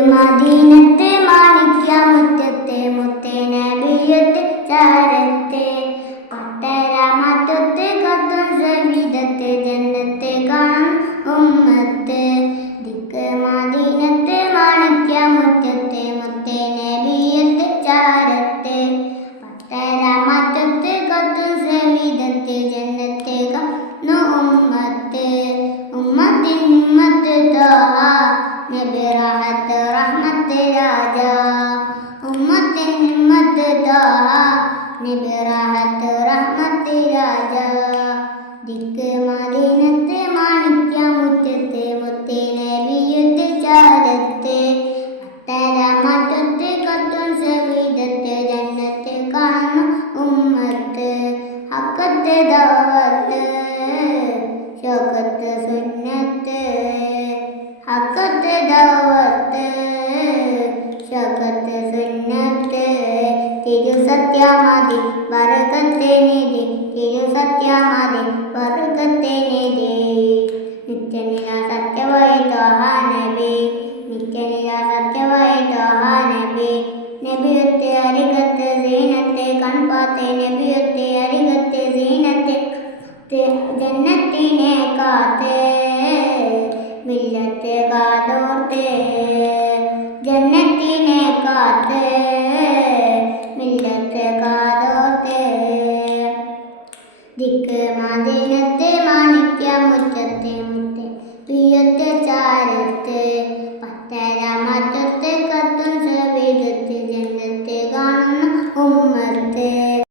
മദീനത്തെ മാണിക്യ മുറ്റത്തെ മുത്തേ നബിയത്തെ ചാരത്തെ. പട്ടരാമറ്റത്തെ കത്തും സവിധത്തെ ജന്നത്തെ കാണും ഉമ്മത്ത്. ദിക്ക് മദീനത്തെ മാണിക്യ മുറ്റത്തെ മുത്തേ നബിയത്തെ ചാരത്തെ. പട്ടരാമറ്റത്തെ കത്തും സവിധത്തെ ജന്നത്തെ കാണും ഉമ്മത്ത്. ഉമ്മത്തിൻ ഉമ്മത്ത് തോഹ നബി റാഹത്ത് ഉമ്മത്തിൻ ഉമ്മത്ത് തോഹ നബി റാഹത്ത് റഹ്മത്ത് രാജ ദിക്ക് മദീനത്തെ മാണിക്യ മുറ്റത്ത് മുത്തേ നബിയുദ്ധ അത്തര മറ്റത്ത് കത്തും സവിധത്തെ ജന്നത്ത് കാണും ഉമ്മത്ത് അക്കത്ത് ദാവത്ത് ശോകത്ത് സുന്നത്ത് അക്കത്ത് ദാവത്ത് തിരു സത്യമതി വരകത്തെ നിധി തിരു സത്യമതി വരകത്തെ നിധി നിത്യനില സത്യമായി നബി നിത്യനില സത്യമായി നബി നബിയത്തെ അരികത്ത് സീനത്തെ കൺപാത്തെ നബിയത്തെ അരികത്ത് സീനത്തെ ജന്നത്തിനെ കാത്ത്. മില്ലത്തെ കാതോർത്ത് ജന്നത്തിനെ കാത്ത്. ദിക്ക് മാതിനത്തെ മാണിക്യ മുറ്റത്തെ